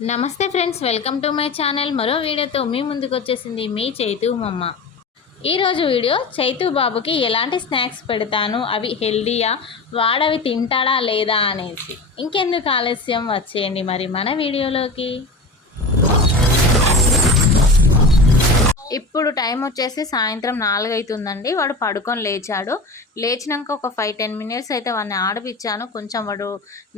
నమస్తే friends, welcome to my channel. మరో వీడియోతో మీ ముందుకు వచ్చేసింది మీ చైతు మమ్మ. ఈరోజు వీడియో చైతు బాబుకి ఎలాంటి స్నాక్స్ పెడతాను, అవి హెల్దీయా, వాడవి తింటాడా లేదా అనేసి. ఇంకెందుకు ఆలస్యం, వచ్చేయండి మరి మన వీడియోలోకి. ఇప్పుడు టైం వచ్చేసి సాయంత్రం 4 అవుతుందండి. వాడు పడుకొని లేచాడు. లేచినాక ఒక 5-10 మినిట్స్ అయితే వాడిని ఆడిపించాను. కొంచెం వాడు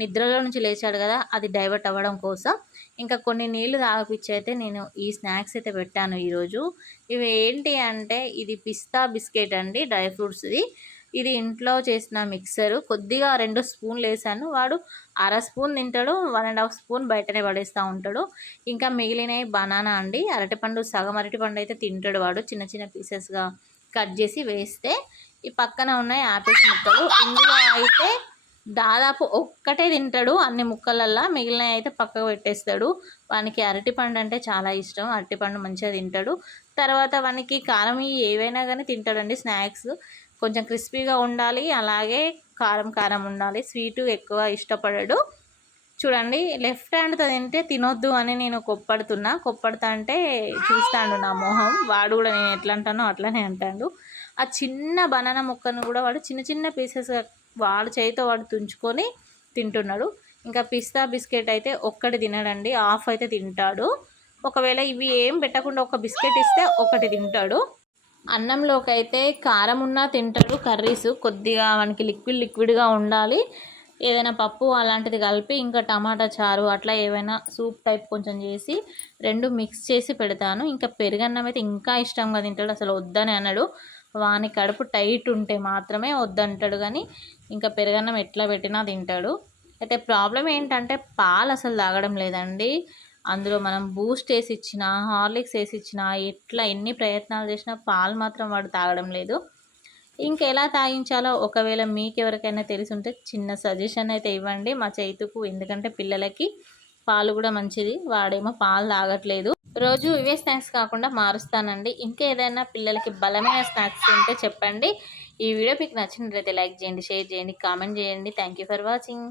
నిద్రలో నుంచి లేచాడు కదా, అది డైవర్ట్ అవ్వడం కోసం ఇంకా కొన్ని నీళ్లు తాగిపించి అయితే నేను ఈ స్నాక్స్ అయితే పెట్టాను ఈరోజు. ఇవి ఏంటి అంటే, ఇది పిస్తా బిస్కెట్ అండి, డ్రై ఫ్రూట్స్ది. ఇది ఇంట్లో చేసిన మిక్సరు. కొద్దిగా 2 స్పూన్లు వేసాను. వాడు అర స్పూన్ తింటాడు, 1.5 స్పూన్ బయటనే పడేస్తూ ఉంటాడు. ఇంకా మిగిలినవి బనానా అండి, అరటిపండు, సగం అరటిపండు అయితే తింటాడు వాడు. చిన్న చిన్న పీసెస్గా కట్ చేసి వేస్తే. ఈ పక్కన ఉన్నాయి యాపిల్స్ ముక్కలు. ఇందులో అయితే దాదాపు ఒక్కటే తింటాడు అన్ని ముక్కలల్లా, మిగిలినవి అయితే పక్కకు పెట్టేస్తాడు. వానికి అరటిపండు అంటే చాలా ఇష్టం, అరటిపండు మంచిగా తింటాడు. తర్వాత వానికి కారం ఏవైనా కానీ తింటాడండి. స్నాక్స్ కొంచెం క్రిస్పీగా ఉండాలి, అలాగే కారం కారం ఉండాలి. స్వీటు ఎక్కువ ఇష్టపడడు. చూడండి, లెఫ్ట్ హ్యాండ్తో తింటే తినొద్దు అని నేను కొప్పడుతా అంటే చూస్తాడు నా మొహం. వాడు కూడా నేను ఎట్లా అంటానో అట్లనే అంటాడు. ఆ చిన్న బనానా ముక్కను కూడా వాడు చిన్న చిన్న పీసెస్గా వాడు చేయితో వాడు తుంచుకొని తింటున్నాడు. ఇంకా పిస్తా బిస్కెట్ అయితే ఒక్కటి తినడండి, హాఫ్ అయితే తింటాడు. ఒకవేళ ఇవి ఏం పెట్టకుండా ఒక బిస్కెట్ ఇస్తే ఒకటి తింటాడు. అన్నంలోకి అయితే కారం ఉన్నా తింటాడు. కర్రీస్ కొద్దిగా మనకి లిక్విడ్గా ఉండాలి. ఏదైనా పప్పు అలాంటిది కలిపి, ఇంకా టమాటా చారు అట్లా ఏమైనా సూప్ టైప్ కొంచెం చేసి 2 మిక్స్ చేసి పెడతాను. ఇంకా పెరుగన్నం అయితే ఇంకా ఇష్టంగా తింటాడు, అసలు వద్దని అనడు. వాని కడుపు టైట్ ఉంటే మాత్రమే వద్దంటాడు, కానీ ఇంకా పెరుగన్నం ఎట్లా పెట్టినా తింటాడు. అయితే ప్రాబ్లం ఏంటంటే పాలు అసలు తాగడం లేదండి. అందులో మనం బూస్ట్ వేసి ఇచ్చినా, హార్లిక్స్ వేసి ఇచ్చినా, ఎట్లా ఎన్ని ప్రయత్నాలు చేసినా పాలు మాత్రం వాడు తాగడం లేదు. ఇంకా ఎలా తాగించాలో ఒకవేళ మీకు ఎవరికైనా తెలిసి ఉంటే చిన్న సజెషన్ అయితే ఇవ్వండి మా చైతుకు. ఎందుకంటే పిల్లలకి పాలు కూడా మంచిది, వాడేమో పాలు తాగట్లేదు. రోజు ఇవే స్నాక్స్ కాకుండా మారుస్తానండి. ఇంకా ఏదైనా పిల్లలకి బలమైన స్నాక్స్ ఉంటే చెప్పండి. ఈ వీడియో మీకు నచ్చినట్లయితే లైక్ చేయండి, షేర్ చేయండి, కామెంట్ చేయండి. Thank you for watching.